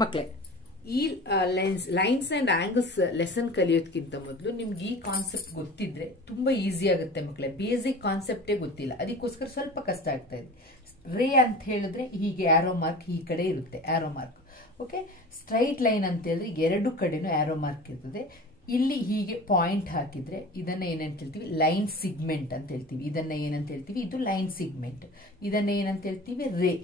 ಮಕ್ಕಳೇ, ಈ lines and angles lesson ಕಲಿಯೋದಕ್ಕಿಂತ ಮೊದಲು ನಿಮ್ಗೆ ಈ ಕಾನ್ಸೆಪ್ಟ್ ಗೊತ್ತಿದ್ರೆ ತುಂಬಾ ಈಸಿ ಆಗುತ್ತೆ ಮಕ್ಕಳೇ. ಬೇಸಿಕ್ ಕಾನ್ಸೆಪ್ಟೇ ಗೊತ್ತಿಲ್ಲ, ಅದಕ್ಕೋಸ್ಕರ ಸ್ವಲ್ಪ ಕಷ್ಟ ಆಗ್ತಾ ಇದೆ. ರೇ ಅಂತ ಹೇಳಿದ್ರೆ ಹೀಗೆ ಆರೋ ಮಾರ್ಕ್ ಈ ಕಡೆ ಇರುತ್ತೆ, arrow mark. Okay, straight line ಅಂತ ಹೇಳಿದ್ರೆ ಎರಡು ಕಡೆನೂ ಆರೋ ಮಾರ್ಕ್ ಇರ್ತದೆ. ಇಲ್ಲಿ ಹೀಗೆ ಪಾಯಿಂಟ್ ಹಾಕಿದ್ರೆ ಇದನ್ನ ಏನಂತ ಹೇಳ್ತೀವಿ, ಲೈನ್ ಸಿಗ್ಮೆಂಟ್ ಅಂತ ಹೇಳ್ತೀವಿ. ಇದನ್ನ ಏನಂತ ಹೇಳ್ತೀವಿ, ಇದು ಲೈನ್ ಸಿಗ್ಮೆಂಟ್. ಇದನ್ನ ಏನಂತ ಹೇಳ್ತೀವಿ, ರೇ.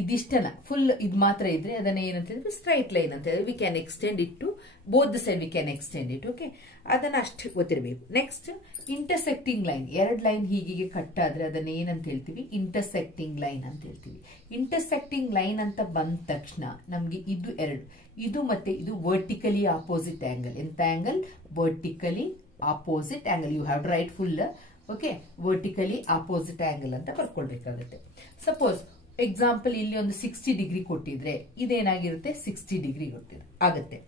ಇದಿಷ್ಟನ ಫುಲ್ ಇದು ಮಾತ್ರ ಇದ್ರೆ ಅದನ್ನ ಏನಂತ ಹೇಳಿದ್ರೆ ಸ್ಟ್ರೈಟ್ ಲೈನ್ ಅಂತ ಹೇಳಿದ್ರೆ we can extend it to both the side, we can extend it. Okay, ಅದನ್ನ ಅಷ್ಟು ಗೊತ್ತಿರಬೇಕು. ನೆಕ್ಸ್ಟ್ ಇಂಟರ್ಸೆಕ್ಟಿಂಗ್ ಲೈನ್, ಎರಡು ಲೈನ್ ಹೀಗೆ ಕಟ್ ಆದ್ರೆ ಅದನ್ನ ಏನಂತ ಹೇಳ್ತೀವಿ, ಇಂಟರ್ಸೆಕ್ಟಿಂಗ್ ಲೈನ್ ಅಂತ ಹೇಳ್ತೀವಿ. ಇಂಟರ್ಸೆಕ್ಟಿಂಗ್ ಲೈನ್ ಅಂತ ಬಂದ ತಕ್ಷಣ ನಮ್ಗೆ ಇದು ಎರಡು, ಇದು ಮತ್ತೆ ಇದು ವರ್ಟಿಕಲಿ ಆಪೋಸಿಟ್ ಆಂಗಲ್. ಎಂತ angle, vertically opposite angle. You have to write full. Okay, vertically opposite angle ಅಂತ ಬರ್ಕೊಳ್ಬೇಕಾಗುತ್ತೆ. ಸಪೋಸ್ ಎಕ್ಸಾಂಪಲ್ ಇಲ್ಲಿ ಒಂದು 60 ಡಿಗ್ರಿ ಕೊಟ್ಟಿದ್ರೆ ಇದೇನಾಗಿರುತ್ತೆ, 60 ಡಿಗ್ರಿ ಆಗುತ್ತೆ.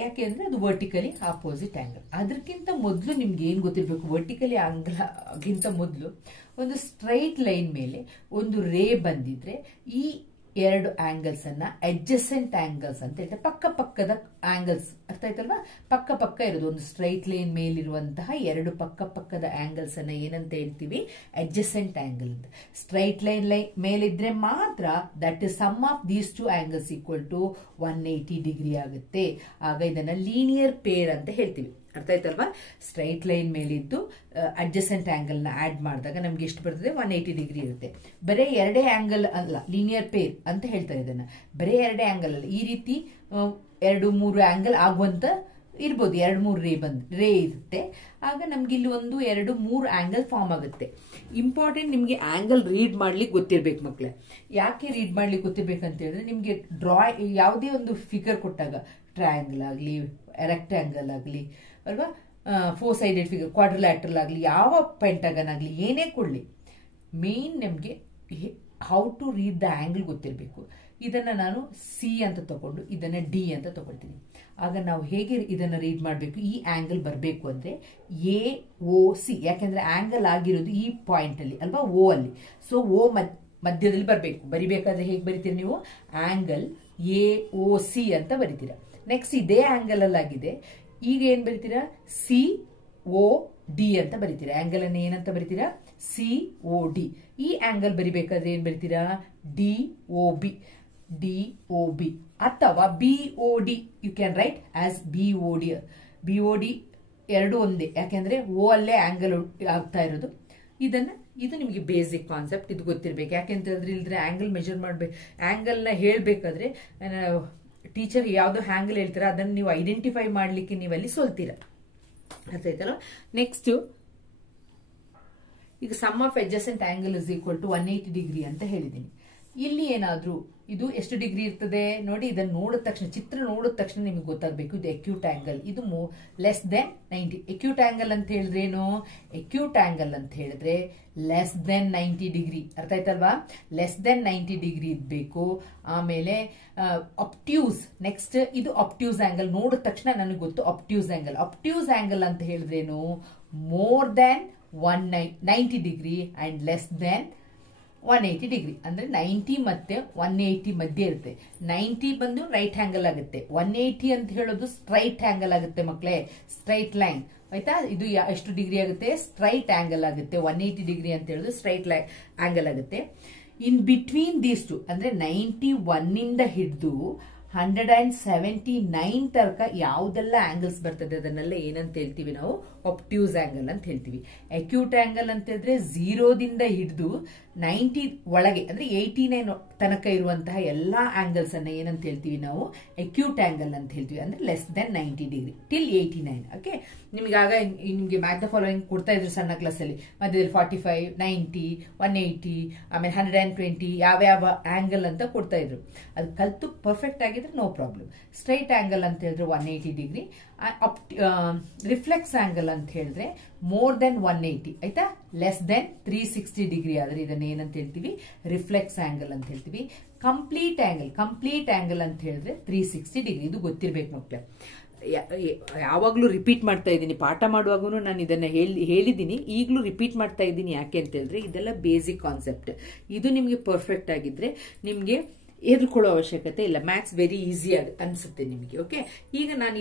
ಯಾಕೆಂದ್ರೆ ಅದು ವರ್ಟಿಕಲಿ ಆಪೋಸಿಟ್ ಆಂಗಲ್. ಅದಕ್ಕಿಂತ ಮೊದಲು ನಿಮ್ಗೆ ಏನ್ ಗೊತ್ತಿರ್ಬೇಕು, ವರ್ಟಿಕಲಿ ಆಂಗಲ್ ಗಿಂತ ಮೊದಲು ಒಂದು ಸ್ಟ್ರೈಟ್ ಲೈನ್ ಮೇಲೆ ಒಂದು ರೇ ಬಂದಿದ್ರೆ ಈ ಎರಡು ಆಂಗಲ್ಸ್ ಅನ್ನ ಅಡ್ಜಸೆಂಟ್ ಆಂಗಲ್ಸ್ ಅಂತ ಹೇಳ್ತಾರೆ. ಪಕ್ಕ ಪಕ್ಕದ ಆಂಗಲ್ಸ್, ಅರ್ಥ ಆಯ್ತಲ್ವಾ? ಪಕ್ಕ ಪಕ್ಕ ಇರೋದು ಒಂದು ಸ್ಟ್ರೈಟ್ ಲೈನ್ ಮೇಲಿರುವಂತಹ ಎರಡು ಪಕ್ಕ ಪಕ್ಕದ ಆಂಗಲ್ಸ್ ಅನ್ನ ಏನಂತ ಹೇಳ್ತೀವಿ, ಅಡ್ಜಸೆಂಟ್ ಆಂಗಲ್ ಅಂತ. ಸ್ಟ್ರೈಟ್ ಲೈನ್ ಮೇಲಿದ್ರೆ ಮಾತ್ರ that is sum of these two angles equal to 180 degree ಆಗುತ್ತೆ. ಆಗ ಇದನ್ನ ಲೀನಿಯರ್ ಪೇರ್ ಅಂತ ಹೇಳ್ತೀವಿ. ಅರ್ಥ ಆಯ್ತಲ್ವಾ? ಸ್ಟ್ರೈಟ್ ಲೈನ್ ಮೇಲಿದ್ದು ಅಡ್ಜಸೆಂಟ್ ಆಂಗಲ್ ನ ಆಡ್ ಮಾಡಿದಾಗ ನಮ್ಗೆ ಎಷ್ಟು ಬರ್ತದೆ, 180 ಡಿಗ್ರಿ ಇರುತ್ತೆ. ಬರೀ ಎರಡೇ ಆಂಗಲ್ ಅಲ್ಲ, ಲೀನಿಯರ್ ಪೇರ್ ಅಂತ ಹೇಳ್ತಾರೆ ಇದನ್ನ. ಬರೀ ಎರಡೇ ಆಂಗಲ್ ಅಲ್ಲ, ಈ ರೀತಿ 2-3 ಆಂಗಲ್ ಆಗುವಂತ ಇರ್ಬೋದು. 2-3 ರೇ ಇರುತ್ತೆ. ಆಗ ನಮ್ಗೆ ಇಲ್ಲಿ 1-2-3 ಆಂಗಲ್ ಫಾರ್ಮ್ ಆಗುತ್ತೆ. ಇಂಪಾರ್ಟೆಂಟ್, ನಿಮ್ಗೆ ಆಂಗಲ್ ರೀಡ್ ಮಾಡ್ಲಿಕ್ಕೆ ಗೊತ್ತಿರ್ಬೇಕು ಮಕ್ಳೇ. ಯಾಕೆ ರೀಡ್ ಮಾಡ್ಲಿಕ್ಕೆ ಗೊತ್ತಿರ್ಬೇಕಂತ ಹೇಳಿದ್ರೆ, ನಿಮ್ಗೆ ಯಾವುದೇ ಒಂದು ಫಿಗರ್ ಕೊಟ್ಟಾಗ ಟ್ರಯಾಂಗಲ್ ಆಗಲಿ, ರೆಕ್ಟಾಂಗಲ್ ಆಗಲಿ ಅಲ್ವಾ, 4 ಸೈಡೆಡ್ ಫಿಗರ್, ಕ್ವಾಡ್ರಿಲ್ಯಾಟ್ರಲ್ ಆಗಲಿ, ಯಾವ ಪೆಂಟಗನ್ ಆಗಲಿ, ಏನೇ ಕೊಡ್ಲಿ, ಮೇನ್ ನಮ್ಗೆ how to read the angle ಗೊತ್ತಿರಬೇಕು. ಇದನ್ನ ನಾನು ಸಿ ಅಂತ ತಗೊಂಡು ಇದನ್ನ ಡಿ ಅಂತ ತಗೊಳ್ತೀನಿ. ಆಗ ನಾವು ಹೇಗೆ ಇದನ್ನ ರೀಡ್ ಮಾಡಬೇಕು, ಈ ಆಂಗಲ್ ಬರಬೇಕು ಅಂದ್ರೆ AOC, ಯಾಕೆಂದ್ರೆ ಆಂಗಲ್ ಆಗಿರೋದು ಈ ಪಾಯಿಂಟ್ ಅಲ್ಲಿ ಅಲ್ವಾ, ಓ ಅಲ್ಲಿ. ಸೊ ಓ ಮಧ್ಯದಲ್ಲಿ ಬರಬೇಕು. ಬರಿಬೇಕಾದ್ರೆ ಹೇಗೆ ಬರಿತೀರಾ ನೀವು, ಆಂಗಲ್ AOC ಅಂತ ಬರಿತೀರಾ. ನೆಕ್ಸ್ಟ್ ಇದೇ ಆಂಗಲ್ ಅಲ್ಲಿ ಆಗಿದೆ, ಈಗ ಏನ್ ಬರಿತೀರಾ, COD ಅಂತ ಬರಿತೀರಾ. ಆಂಗಲ್ ಅನ್ನ ಏನಂತ ಬರಿತೀರಾ, COD. ಈ ಆಂಗಲ್ ಬರಿಬೇಕಾದ್ರೆ ಏನ್ ಬರಿತೀರಾ, DOB ಅಥವಾ BOD. You can write as BOD. ಎರಡು ಒಂದೇ, ಯಾಕೆಂದ್ರೆ ಓ ಅಲ್ಲೇ ಆಂಗಲ್ ಆಗ್ತಾ ಇರೋದು. ಇದು ನಿಮಗೆ ಬೇಸಿಕ್ ಕಾನ್ಸೆಪ್ಟ್, ಇದು ಗೊತ್ತಿರ್ಬೇಕು. ಯಾಕೆಂತ ಹೇಳಿದ್ರೆ ಇಲ್ದ್ರೆ ಆಂಗಲ್ ಮೆಜರ್ ಮಾಡ್ಬೇಕು, ಆಂಗಲ್ ನ ಹೇಳ್ಬೇಕಾದ್ರೆ ಟೀಚರ್ ಯಾವ್ದೋ ಆಂಗಲ್ ಹೇಳ್ತೀರಾ ಅದನ್ನ ನೀವು ಐಡೆಂಟಿಫೈ ಮಾಡ್ಲಿಕ್ಕೆ ನೀವಲ್ಲಿ ಸೋಲ್ತೀರಾ. ಅರ್ಥ ಆಯ್ತಲ್ಲ? ನೆಕ್ಸ್ಟ್ ಈಗ sum of adjacent angle is equal to 180 degree ಅಂತ ಹೇಳಿದ್ದೀನಿ. ಇಲ್ಲಿ ಏನಾದ್ರೂ ಇದು ಎಷ್ಟು ಡಿಗ್ರಿ ಇರ್ತದೆ ನೋಡಿ, ಇದನ್ನ ನೋಡಿದ ತಕ್ಷಣ, ಚಿತ್ರ ನೋಡಿದ ತಕ್ಷಣ ನಿಮ್ಗೆ ಗೊತ್ತಾಗಬೇಕು ಇದು ಅಕ್ಯೂಟ್ ಆಂಗಲ್, ಇದು ಲೆಸ್ ದೆನ್ 90. ಅಕ್ಯೂಟ್ ಆಂಗಲ್ ಅಂತ ಹೇಳಿದ್ರೆ ಏನು, ಅಕ್ಯೂಟ್ ಆಂಗಲ್ ಅಂತ ಹೇಳಿದ್ರೆ ಲೆಸ್ ದೆನ್ 90 ಡಿಗ್ರಿ. ಅರ್ಥ ಆಯ್ತಲ್ವಾ? ಲೆಸ್ ದೆನ್ 90 ಡಿಗ್ರಿ ಇದ್ಬೇಕು. ಆಮೇಲೆ ಅಬ್ಟ್ಯೂಸ್, ನೆಕ್ಸ್ಟ್ ಇದು ಅಬ್ಟ್ಯೂಸ್ ಆಂಗಲ್. ನೋಡಿದ ತಕ್ಷಣ ನನಗೆ ಗೊತ್ತು ಅಬ್ಟ್ಯೂಸ್ ಆಂಗಲ್. ಅಬ್ಟ್ಯೂಸ್ ಆಂಗಲ್ ಅಂತ ಹೇಳಿದ್ರೇನು, more than 90 degree and less than 180 degree. ಅಂದ್ರೆ 90 ಮತ್ತೆ 180 ಮಧ್ಯೆ ಇರುತ್ತೆ. 90 ಬಂದು ರೈಟ್ ಆಂಗಲ್ ಆಗುತ್ತೆ, 180 ಅಂತ ಹೇಳೋದು ಸ್ಟ್ರೈಟ್ ಆಂಗಲ್ ಆಗುತ್ತೆ ಮಕ್ಕಳೇ, ಸ್ಟ್ರೈಟ್ ಲೈನ್. ಆಯ್ತಾ? ಇದು ಎಷ್ಟು ಡಿಗ್ರಿ ಆಗುತ್ತೆ, ಸ್ಟ್ರೈಟ್ ಆಂಗಲ್ ಆಗುತ್ತೆ. 180 ಡಿಗ್ರಿ ಅಂತ ಹೇಳೋದು ಸ್ಟ್ರೈಟ್ ಆಂಗಲ್ ಆಗುತ್ತೆ. ಇನ್ ಬಿಟ್ವೀನ್ ದೀಸ್ ಟು ಅಂದ್ರೆ 91 ಇಂದ ಹಿಡಿದು 179 ತನಕ ಯಾವುದೆಲ್ಲ ಆಂಗಲ್ಸ್ ಬರ್ತದೆ ಅದನ್ನೆಲ್ಲ ಏನಂತ ಹೇಳ್ತೀವಿ ನಾವು, ಒಬ್ಟ್ಯೂಸ್ ಆಂಗಲ್ ಅಂತ ಹೇಳ್ತೀವಿ. ಅಕ್ಯೂಟ್ ಆಂಗಲ್ ಅಂತ ಹೇಳಿದ್ರೆ 0ದಿಂದ ಹಿಡಿದು 90 ಒಳಗೆ ಅಂದ್ರೆ 89 ತನಕ ಇರುವಂತಹ ಎಲ್ಲಾ ಆಂಗಲ್ಸ್ ಅನ್ನ ಏನಂತ ಹೇಳ್ತೀವಿ ನಾವು, ಅಕ್ಯೂಟ್ ಆಂಗಲ್ ಅಂತ ಹೇಳ್ತೀವಿ. ಅಂದ್ರೆ less than 90 degree till 89. Okay, ನಿಮ್ಗೆ ನಿಮ್ಗೆ ಮ್ಯಾಥ್ ದ ಫಾಲೋಯಿಂಗ್ ಕೊಡ್ತಾ ಇದ್ರು ಸಣ್ಣ ಕ್ಲಾಸ್ ಅಲ್ಲಿ, ಮಧ್ಯದಲ್ಲಿ 45, 90, 180, ಆಮೇಲೆ 120 ಯಾವ್ಯಾವ ಆಂಗಲ್ ಅಂತ ಕೊಡ್ತಾ ಇದ್ರು. ಅದು ಕಲ್ತು ಪರ್ಫೆಕ್ಟ್ ಆಗಿದ್ರೆ ನೋ ಪ್ರಾಬ್ಲಮ್. ಸ್ಟ್ರೈಟ್ ಆಂಗಲ್ ಅಂತ ಹೇಳಿದ್ರೆ 180 ಡಿಗ್ರಿ. ರಿಫ್ಲೆಕ್ಸ್ ಆಂಗಲ್ ಅಂತ ಹೇಳಿದ್ರೆ ಮೋರ್ ದೆನ್ 180. ಆಯ್ತಾ? ಲೆಸ್ ದೆನ್ 360 ಡಿಗ್ರಿ ಆದ್ರೆ ಇದನ್ನ ಏನಂತ ಹೇಳ್ತೀವಿ, ರಿಫ್ಲೆಕ್ಸ್ ಆಂಗಲ್ ಅಂತ ಹೇಳ್ತೀವಿ. ಕಂಪ್ಲೀಟ್ ಆಂಗಲ್ ಅಂತ ಹೇಳಿದ್ರೆ 360 ಡಿಗ್ರಿ. ಇದು ಗೊತ್ತಿರ್ಬೇಕು ಮಕ್ಕಳೇ. ಯಾವಾಗ್ಲೂ ರಿಪೀಟ್ ಮಾಡ್ತಾ ಇದ್ದೀನಿ, ಪಾಠ ಮಾಡುವಾಗೂ ನಾನು ಇದನ್ನ ಹೇಳಿದ್ದೀನಿ, ಈಗಲೂ ರಿಪೀಟ್ ಮಾಡ್ತಾ ಇದ್ದೀನಿ. ಯಾಕೆ ಅಂತ ಹೇಳಿದ್ರೆ ಇದೆಲ್ಲ ಬೇಸಿಕ್ ಕಾನ್ಸೆಪ್ಟ್. ಇದು ನಿಮ್ಗೆ ಪರ್ಫೆಕ್ಟ್ ಆಗಿದ್ರೆ ನಿಮ್ಗೆ ಹೆದರ್ಕೊಳ್ಳೋ ಅವಶ್ಯಕತೆ ಇಲ್ಲ. ಮ್ಯಾಥ್ಸ್ ವೆರಿ ಈಸಿ ಅನ್ಸುತ್ತೆ ನಿಮಗೆ. ಓಕೆ, ಈಗ ನಾನು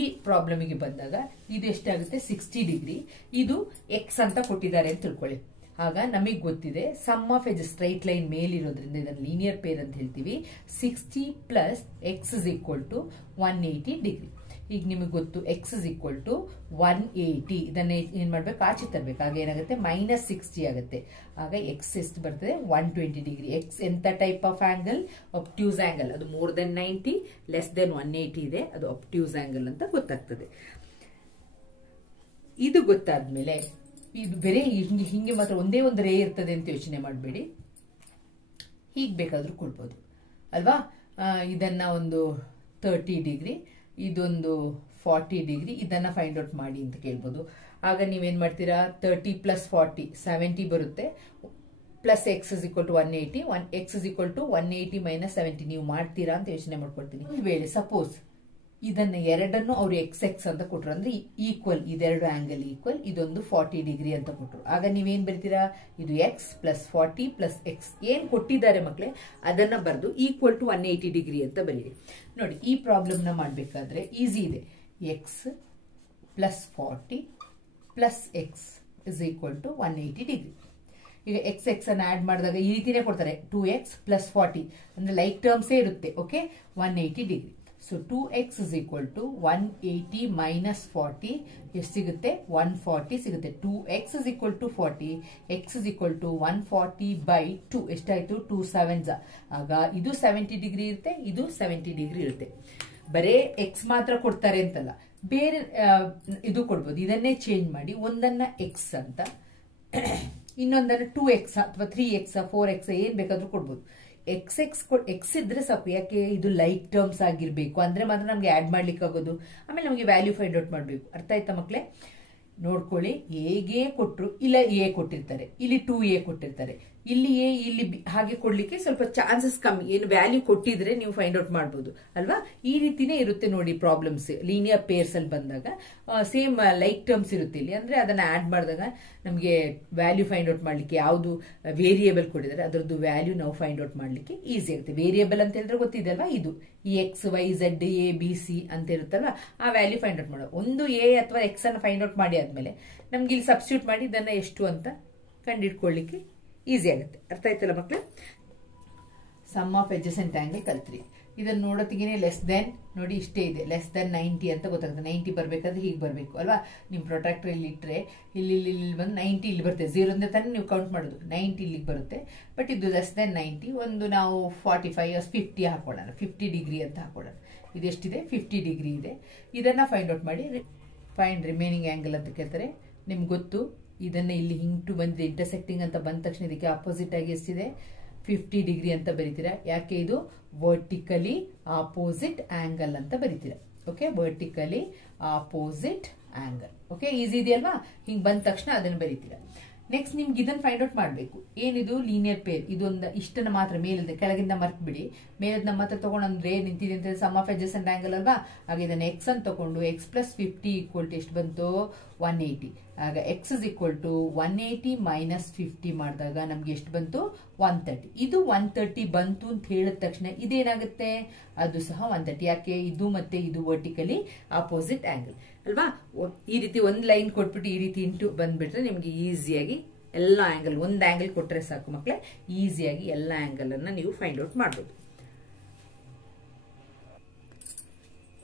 ಈ ಪ್ರಾಬ್ಲಮಿಗೆ ಬಂದಾಗ ಇದು ಎಷ್ಟಾಗುತ್ತೆ 60 ಡಿಗ್ರಿ, ಇದು ಎಕ್ಸ್ ಅಂತ ಕೊಟ್ಟಿದ್ದಾರೆ ಅಂತ ತಿಳ್ಕೊಳ್ಳಿ. ಆಗ ನಮಗೆ ಗೊತ್ತಿದೆ sum of edge straight line ಮೇಲಿರೋದ್ರಿಂದ ಇದನ್ನು ಲೀನಿಯರ್ ಪೇರ್ ಅಂತ ಹೇಳ್ತೀವಿ. 60 plus x is equal to 180 degree. ಈಗ ನಿಮಗೆ ಗೊತ್ತು ಎಕ್ಸ್ ಇಸ್ ಈಕ್ವಲ್ ಟು 180. ಇದನ್ನ ಏನ್ ಮಾಡ್ಬೇಕು, ಆಚೆ ತರಬೇಕು. ಆಗ ಏನಾಗುತ್ತೆ -60 ಆಗುತ್ತೆ. ಆಗ ಎಕ್ಸ್ ಎಷ್ಟು ಬರ್ತದೆ 120 ಡಿಗ್ರಿ. ಎಕ್ಸ್ ಎಂತ ಟೈಪ್ ಆಫ್ ಆಂಗಲ್, ಒಬ್ಟ್ಯೂಸ್ ಆಂಗಲ್. ಅದು ಮೋರ್ ದೆನ್ 90 ಲೆಸ್ ದೆನ್ 180 ಇದೆ, ಅದು ಒಬ್ಟ್ಯೂಸ್ ಆಂಗಲ್ ಅಂತ ಗೊತ್ತಾಗ್ತದೆ. ಇದು ಗೊತ್ತಾದ್ಮೇಲೆ ಇದು ಬೇರೆ ಹಿಂಗೆ ಮಾತ್ರ ಒಂದೇ ಒಂದು ರೇ ಇರ್ತದೆ ಅಂತ ಯೋಚನೆ ಮಾಡಬೇಡಿ. ಹೀಗೆ ಬೇಕಾದ್ರೂ ಕೊಡ್ಬೋದು ಅಲ್ವಾ. ಇದನ್ನ ಒಂದು 30 ಡಿಗ್ರಿ, ಇದೊಂದು 40 ಡಿಗ್ರಿ, ಇದನ್ನ ಫೈಂಡ್ ಔಟ್ ಮಾಡಿ ಅಂತ ಕೇಳ್ಬೋದು. ಆಗ ನೀವೇನ್ ಮಾಡ್ತೀರಾ, 30 ಪ್ಲಸ್ 40 70 ಬರುತ್ತೆ. Plus x is equal to 180, x is equal to 180 minus 70 ನೀವು ಮಾಡ್ತೀರಾ ಅಂತ ಯೋಚನೆ ಮಾಡ್ಕೊಡ್ತೀನಿ. ಒಂದು ವೇಳೆ ಸಪೋಸ್ ಇದನ್ನ ಎರಡನ್ನು ಅವರು ಎಕ್ಸ್ ಎಕ್ಸ್ ಅಂತ ಕೊಟ್ರು, ಅಂದ್ರೆ ಈಕ್ವಲ್, ಇದೆರಡು ಆಂಗಲ್ ಈಕ್ವಲ್, ಇದೊಂದು 40 ಡಿಗ್ರಿ ಅಂತ ಕೊಟ್ರು. ಆಗ ನೀವೇನ್ ಬರ್ತೀರಾ, ಇದು ಎಕ್ಸ್ ಪ್ಲಸ್ 40 ಪ್ಲಸ್ ಎಕ್ಸ್ ಏನ್ ಕೊಟ್ಟಿದ್ದಾರೆ ಮಕ್ಕಳೇ ಅದನ್ನ ಬರೆದು ಈಕ್ವಲ್ ಟು 180 ಡಿಗ್ರಿ ಅಂತ ಬರೀರಿ. ನೋಡಿ, ಈ ಪ್ರಾಬ್ಲಮ್ ನ ಮಾಡ್ಬೇಕಾದ್ರೆ ಈಸಿ ಇದೆ. X plus 40 plus x is equal to 180 degree. ಈಗ ಎಕ್ಸ್ ಎಕ್ಸ್ ಅನ್ನ ಆಡ್ ಮಾಡಿದಾಗ ಈ ರೀತಿನೇ ಕೊಡ್ತಾರೆ, 2x ಪ್ಲಸ್ 40 ಅಂದ್ರೆ ಲೈಕ್ ಟರ್ಮ್ಸೇ ಇರುತ್ತೆ. Okay, 180 degree. So 2x is equal to 180 minus 40 ಎಷ್ಟು ಸಿಗುತ್ತೆ, 140 ಸಿಗುತ್ತೆ. 2x is equal to 40, x is equal to 140 by 2 ಎಷ್ಟಾಯ್ತು, 2 7s. ಆಗ ಇದು 70 ಡಿಗ್ರಿ ಇರುತ್ತೆ, ಇದು 70 ಡಿಗ್ರಿ ಇರುತ್ತೆ. ಬರೇ ಎಕ್ಸ್ ಮಾತ್ರ ಕೊಡ್ತಾರೆ ಅಂತಲ್ಲ, ಬೇರೆ ಇದು ಕೊಡ್ಬೋದು. ಇದನ್ನೇ ಚೇಂಜ್ ಮಾಡಿ ಒಂದನ್ನ ಎಕ್ಸ್ ಅಂತ, ಇನ್ನೊಂದನ್ನ 2x ಅಥವಾ 3x 4x ಏನ್ ಬೇಕಾದ್ರೂ ಕೊಡ್ಬೋದು. ಎಕ್ಸ್ ಇದ್ರೆ ಸಾಕು. ಯಾಕೆ, ಇದು ಲೈಕ್ ಟರ್ಮ್ಸ್ ಆಗಿರ್ಬೇಕು, ಅಂದ್ರೆ ಮಾತ್ರ ನಮ್ಗೆ ಆಡ್ ಮಾಡ್ಲಿಕ್ಕೆ ಆಗೋದು. ಆಮೇಲೆ ನಮಗೆ ವ್ಯಾಲ್ಯೂ ಫೈಂಡ್ ಔಟ್ ಮಾಡ್ಬೇಕು. ಅರ್ಥ ಆಯ್ತಾ ಮಕ್ಳೇ? ನೋಡ್ಕೊಳ್ಳಿ, ಎಗೆ ಕೊಟ್ರು, ಇಲ್ಲ ಎ ಕೊಟ್ಟಿರ್ತಾರೆ, ಇಲ್ಲಿ 2a ಕೊಟ್ಟಿರ್ತಾರೆ, ಇಲ್ಲಿ ಎ ಇಲ್ಲಿ ಬಿ, ಹಾಗೆ ಕೊಡ್ಲಿಕ್ಕೆ ಸ್ವಲ್ಪ ಚಾನ್ಸಸ್ ಕಮ್ಮಿ. ಏನು ವ್ಯಾಲ್ಯೂ ಕೊಟ್ಟಿದ್ರೆ ನೀವು ಫೈಂಡ್ ಔಟ್ ಮಾಡಬಹುದು ಅಲ್ವಾ. ಈ ರೀತಿನೇ ಇರುತ್ತೆ ನೋಡಿ ಪ್ರಾಬ್ಲಮ್ಸ್. ಲೀನಿಯರ್ ಪೇರ್ಸ್ ಅಲ್ಲಿ ಬಂದಾಗ ಸೇಮ್ ಲೈಕ್ ಟರ್ಮ್ಸ್ ಇರುತ್ತೆ ಇಲ್ಲಿ, ಅಂದ್ರೆ ಅದನ್ನ ಆಡ್ ಮಾಡಿದಾಗ ನಮಗೆ ವ್ಯಾಲ್ಯೂ ಫೈಂಡ್ ಔಟ್ ಮಾಡ್ಲಿಕ್ಕೆ ಯಾವುದು ವೇರಿಯೇಬಲ್ ಕೊಟ್ಟಿದ್ದಾರೆ ಅದರದ್ದು ವ್ಯಾಲ್ಯೂ ನಾವು ಫೈಂಡ್ ಔಟ್ ಮಾಡ್ಲಿಕ್ಕೆ ಈಸಿ ಆಗುತ್ತೆ. ವೇರಿಯೇಬಲ್ ಅಂತ ಹೇಳಿದ್ರೆ ಗೊತ್ತಿದೆ ಅಲ್ವಾ, ಇದು ಈ x y z a b c ಅಂತ ಇರುತ್ತಲ್ವಾ, ಆ ವ್ಯಾಲ್ಯೂ ಫೈಂಡ್ ಔಟ್ ಮಾಡೋ. ಒಂದು ಎ ಅಥವಾ ಎಕ್ಸ್ ಅನ್ನು ಫೈಂಡ್ ಔಟ್ ಮಾಡಿ ಆದ್ಮೇಲೆ ನಮ್ಗೆ ಇಲ್ಲಿ ಸಬ್ಸ್ಟಿಟ್ಯೂಟ್ ಮಾಡಿ ಇದನ್ನ ಎಷ್ಟು ಅಂತ ಕಂಡಿಡ್ಕೊಳ್ಳಿಕ್ಕೆ ಈಸಿ ಆಗುತ್ತೆ. ಅರ್ಥ ಆಯ್ತಲ್ಲ ಮಕ್ಕಳು? ಸಮ್ ಆಫ್ ಎಡ್ಜಸೆಂಟ್ ಆಂಗಲ್ ಕಲ್ತ್ರಿ. ಇದನ್ನ ನೋಡೋತ್ತಿಗೆ ಲೆಸ್ ದೆನ್ ನೋಡಿ ಇಷ್ಟೇ ಇದೆ, ಲೆಸ್ ದೆನ್ 90 ಅಂತ ಗೊತ್ತಾಗುತ್ತೆ. 90 ಬರ್ಬೇಕಾದ್ರೆ ಹೀಗೆ ಬರಬೇಕು ಅಲ್ವಾ. ನಿಮ್ ಪ್ರೊಟ್ರಾಕ್ಟರ್ ಇಲ್ಲಿ ಇಟ್ರೆ ಇಲ್ಲಿ ಬಂದು 90 ಇಲ್ಲಿ ಬರುತ್ತೆ. 0 ತಾನೇ ನೀವು ಕೌಂಟ್ ಮಾಡೋದು, 90 ಇಲ್ಲಿಗೆ ಬರುತ್ತೆ. ಬಟ್ ಇದು ಲೆಸ್ ದೆನ್ 90, ಒಂದು ನಾವು 45 50 ಹಾಕೊಳ್ಳೋಣ, 50 ಡಿಗ್ರಿ ಅಂತ ಹಾಕೊಳ್ಳೋಣ. ಇದೆಷ್ಟಿದೆ, 50 ಡಿಗ್ರಿ ಇದೆ. ಇದನ್ನ ಫೈಂಡ್ ಔಟ್ ಮಾಡಿ ಫೈಂಡ್ ರಿಮೈನಿಂಗ್ ಆಂಗಲ್ ಅಂತ ಕೇಳ್ತಾರೆ. ನಿಮ್ಗೆ ಗೊತ್ತು, ಇದನ್ನ ಇಲ್ಲಿ ಹಿಂಟು ಬಂದಿದೆ, ಇಂಟರ್ಸೆಕ್ಟಿಂಗ್ ಅಂತ ಬಂದ ತಕ್ಷಣ ಇದಕ್ಕೆ ಆಪೋಸಿಟ್ ಆಗಿ ಎಷ್ಟಿದೆ, 50 ಡಿಗ್ರಿ ಅಂತ ಬರೀತೀರಾ. ಯಾಕೆ, ಇದು ವರ್ಟಿಕಲಿ ಆಪೋಸಿಟ್ ಆಂಗಲ್ ಅಂತ ಬರೀತೀರಾ. Okay, vertically opposite angle. Okay, easy ಇದೆಯಲ್ವಾ? ಹಿಂಗ್ ಬಂದ ತಕ್ಷಣ ಅದನ್ನ ಬರೀತೀರಾ. ನೆಕ್ಸ್ಟ್ ನಿಮ್ಗೆ ಇದನ್ನ ಫೈಂಡ್ ಔಟ್ ಮಾಡಬೇಕು. ಏನಿದು ಲೀನಿಯರ್ ಪೇರ್, ಇದೊಂದು ಇಷ್ಟನ್ನ ಮಾತ್ರ ಮೇಲಿದೆ, ಕೆಳಗಿಂದ ಮರ್ತ್ ಬಿಡಿ. ಮೇಲದ ಮಾತ್ರ ತಗೊಂಡು ಅಂದ್ರೆ ನಿಂತಿದೆ ಅಂತ ಸಮ್ ಆಫ್ ಎಡ್ಜಸೆಂಟ್ ಆಂಗಲ್ ಅಲ್ವಾ. ಆಗ ಇದನ್ನ ಎಕ್ಸ್ ಅಂತ ತಗೊಂಡು ಎಕ್ಸ್ ಪ್ಲಸ್ 50 ಈಕ್ವಲ್ ಟು ಎಷ್ಟು ಬಂತು, 180. ಆಗ x is equal to 180 minus 50 ಮಾಡಿದಾಗ ನಮ್ಗೆ ಎಷ್ಟು ಬಂತು, 130. ಇದು 130 ಬಂತು ಅಂತ ಹೇಳಿದ ತಕ್ಷಣ ಇದೇನಾಗುತ್ತೆ, ಅದು ಸಹ 130. ಯಾಕೆ, ಇದು ಮತ್ತೆ ಇದು ವರ್ಟಿಕಲಿ ಆಪೋಸಿಟ್ ಆಂಗಲ್ ಅಲ್ವಾ. ಈ ರೀತಿ ಒಂದು ಲೈನ್ ಕೊಟ್ಬಿಟ್ಟು ಈ ರೀತಿ ಇಂಟು ಬಂದ್ಬಿಟ್ರೆ ನಿಮ್ಗೆ ಈಸಿಯಾಗಿ ಎಲ್ಲ ಆಂಗಲ್, ಒಂದು ಆಂಗಲ್ ಕೊಟ್ರೆ ಸಾಕು ಮಕ್ಕಳೇ, ಈಸಿಯಾಗಿ ಎಲ್ಲ ಆಂಗಲ್ ಅನ್ನ ನೀವು ಫೈಂಡ್ ಔಟ್ ಮಾಡಬಹುದು.